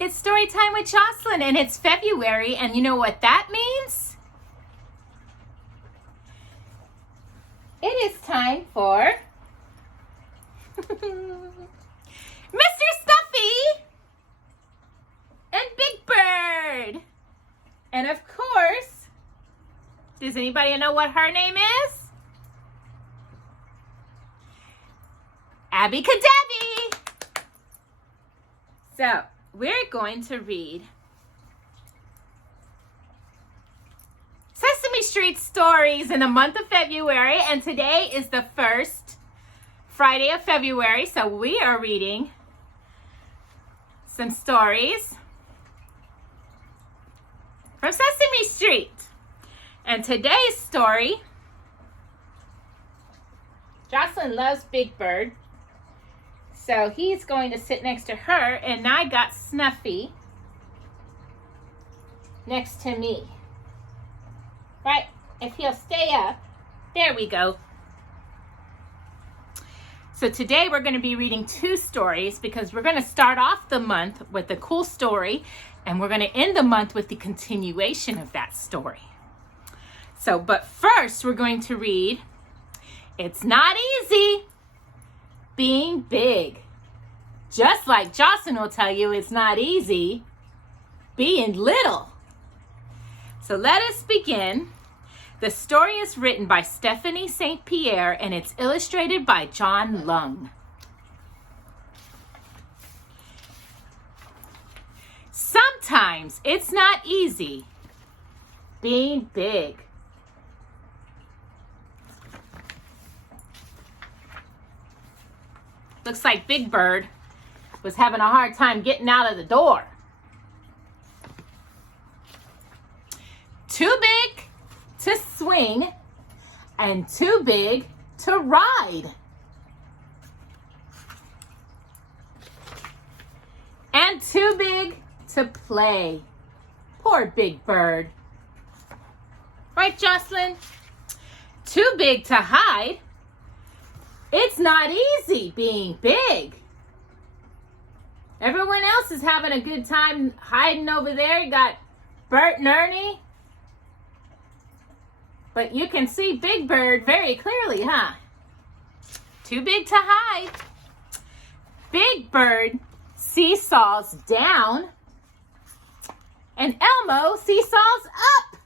It's story time with Jocelyn, and it's February, and you know what that means? It is time for Mr. Stuffy and Big Bird. And of course, does anybody know what her name is? Abby Cadabby. So, we're going to read Sesame Street stories in the month of February, and today is the first Friday of February, so we are reading some stories from Sesame Street. And today's story, Jocelyn loves Big Bird, so he's going to sit next to her, and I got Snuffy next to me. Right, if he'll stay up, there we go. So today we're going to be reading two stories because we're going to start off the month with a cool story, and we're going to end the month with the continuation of that story. So, but first we're going to read It's Not Easy Being Big. Just like Jocelyn will tell you, it's not easy being little. So let us begin. The story is written by Stephanie St. Pierre and it's illustrated by John Lung. Sometimes it's not easy being big. Looks like Big Bird was having a hard time getting out of the door. Too big to swing and too big to ride. And too big to play. Poor Big Bird. Right, Jocelyn? Too big to hide. It's not easy being big. Everyone else is having a good time hiding over there. You got Bert and Ernie. But you can see Big Bird very clearly, huh? Too big to hide. Big Bird seesaws down. And Elmo seesaws up.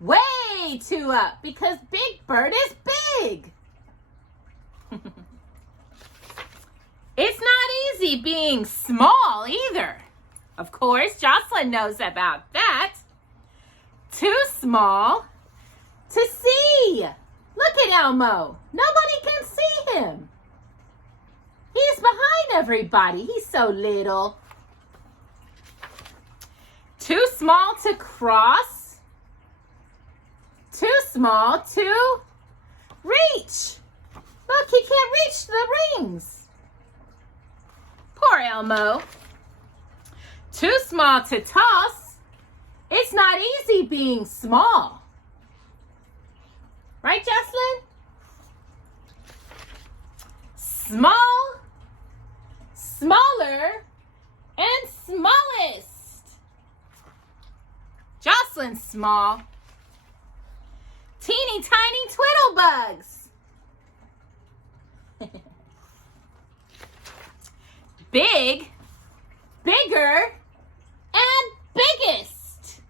Way too up because Big Bird is big. It's not easy being small either. Of course, Jocelyn knows about that. Too small to see. Look at Elmo. Nobody can see him. He's behind everybody. He's so little. Too small to cross. Too small to reach. Look, he can't reach the rings. Poor Elmo. Too small to toss. It's not easy being small. Right, Jocelyn? Small, smaller, and smallest. Jocelyn's small. Teeny tiny twiddle bugs. Big, bigger, and biggest.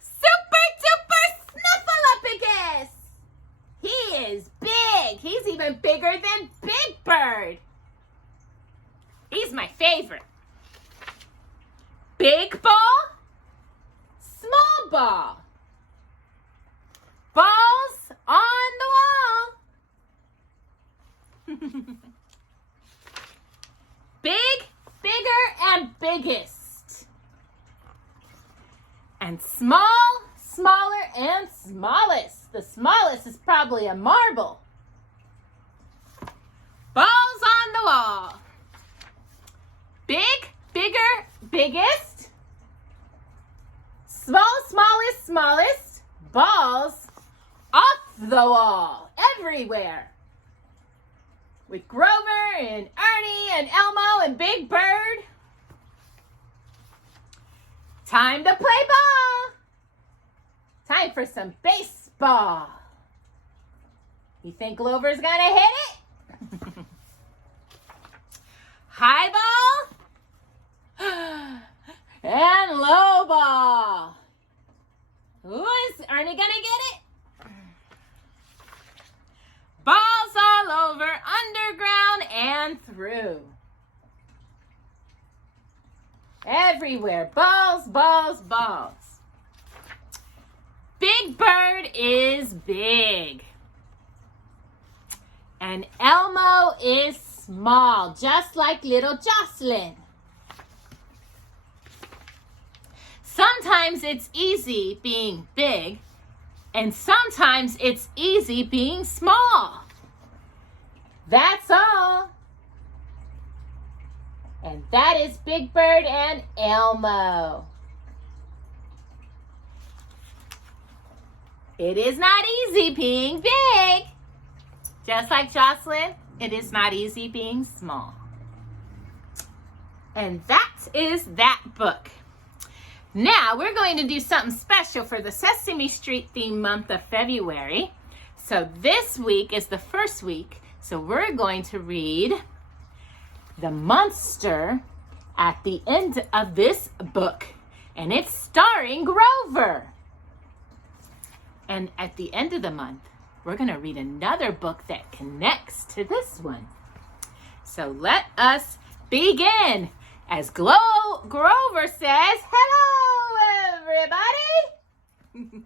Super duper snuffleupagus. He is big. He's even bigger than Big Bird. He's my favorite. Big ball, small ball. Balls on the wall. Big, bigger, and biggest. And small, smaller, and smallest. The smallest is probably a marble. Balls on the wall. Big, bigger, biggest. Small, smallest, smallest. Balls off the wall. Everywhere. with Grover and Ernie and Elmo and Big Bird. Time to play ball. Time for some baseball. You think Grover's gonna hit it? High ball and low ball. Ooh, is Ernie gonna get it? Balls all over, underground and through. Everywhere, balls, balls, balls. Big Bird is big. And Elmo is small, just like little Jocelyn. Sometimes it's easy being big, and sometimes it's easy being small. That's all. And that is Big Bird and Elmo. It is not easy being big. Just like Jocelyn, it is not easy being small. And that is that book. Now we're going to do something special for the Sesame Street theme month of February. So this week is the first week. So we're going to read the monster at the end of this book. And it's starring Grover. And at the end of the month, we're going to read another book that connects to this one. So let us begin. As Grover says, hello, everybody.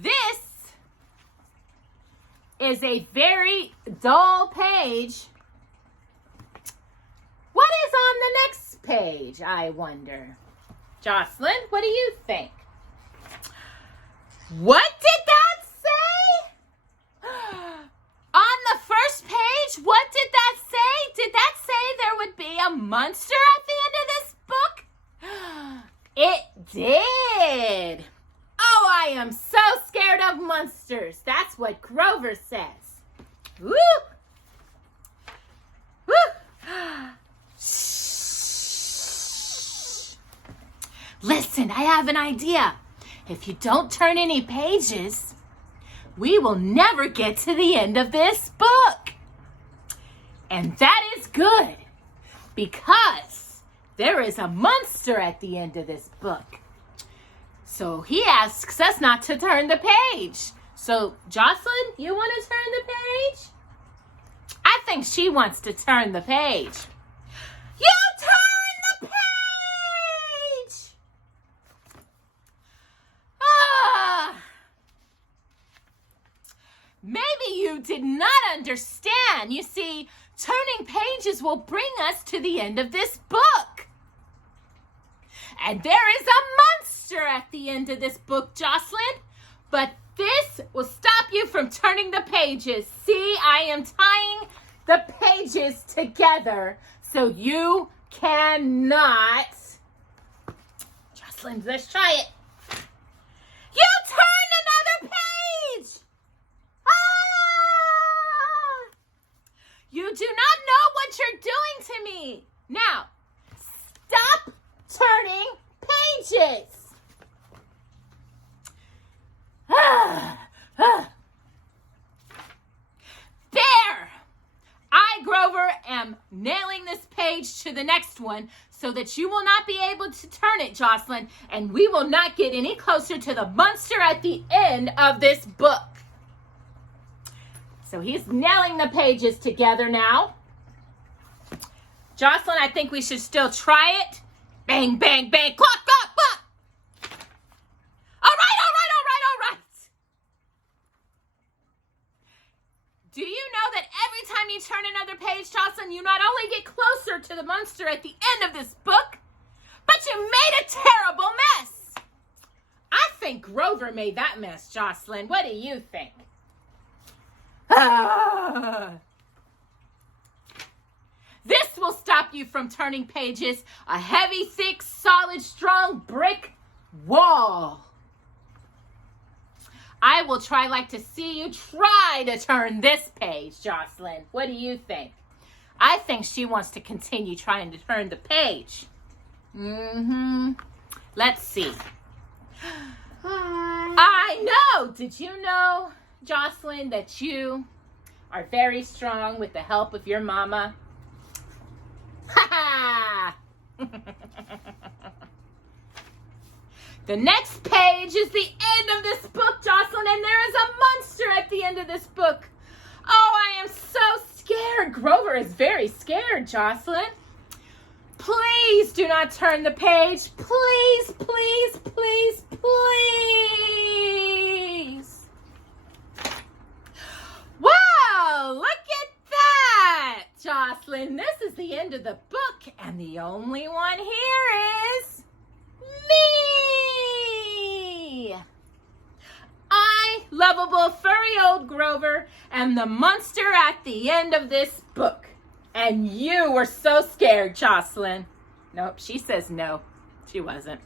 This is a very dull page. What is on the next page, I wonder? Jocelyn, what do you think? What did that say? On the first page, what did that say? Did that say there would be a monster at the end of this book? It did. Oh, I am so scared of monsters. That's what Grover says. Woo! Woo! Shh. Listen, I have an idea. If you don't turn any pages, we will never get to the end of this book. And that is good, because there is a monster at the end of this book. So he asks us not to turn the page. So, Jocelyn, you want to turn the page? I think she wants to turn the page. You turn the page! Maybe you did not understand. You see, turning pages will bring us to the end of this book. And there is a monster at the end of this book, Jocelyn. But this will stop you from turning the pages. See, I am tying the pages together so you cannot. Jocelyn, let's try it. You turned another page! Ah! You do not know what you're doing to me. Now, stop turning pages. There! I, Grover, am nailing this page to the next one so that you will not be able to turn it, Jocelyn, and we will not get any closer to the monster at the end of this book. So he's nailing the pages together now. Jocelyn, I think we should still try it. Bang, bang, bang, clock, clock, clock. All right. Do you know that every time you turn another page, Jocelyn, you not only get closer to the monster at the end of this book, but you made a terrible mess. I think Grover made that mess, Jocelyn. What do you think? This will stop you from turning pages. A heavy, thick, solid, strong brick wall. I will try like to see you try to turn this page, Jocelyn. What do you think? I think she wants to continue trying to turn the page. Let's see. Hi. I know. Did you know, Jocelyn, that you are very strong with the help of your mama? Ha ha! The next page is the end of this book, Jocelyn, and there is a monster at the end of this book. Oh, I am so scared. Grover is very scared, Jocelyn. Please do not turn the page. Please, please, please, please. Wow, look at that, Jocelyn. This is the end of the book, and the only one here is me. I, lovable furry old Grover, am the monster at the end of this book. And you were so scared, Jocelyn. Nope, she says no. She wasn't.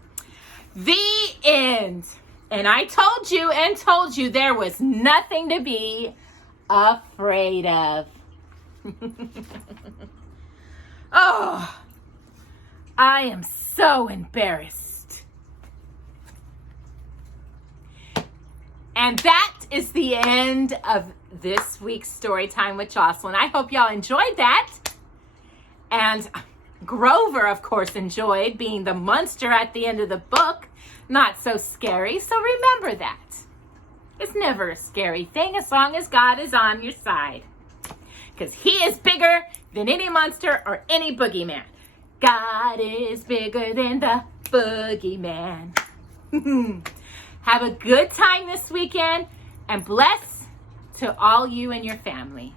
The end. And I told you there was nothing to be afraid of. Oh, I am so embarrassed. And that is the end of this week's story time with Jocelyn. I hope y'all enjoyed that. And Grover, of course, enjoyed being the monster at the end of the book. Not so scary, so remember that. It's never a scary thing as long as God is on your side. Because he is bigger than any monster or any boogeyman. God is bigger than the boogeyman. Have a good time this weekend, and bless to all you and your family.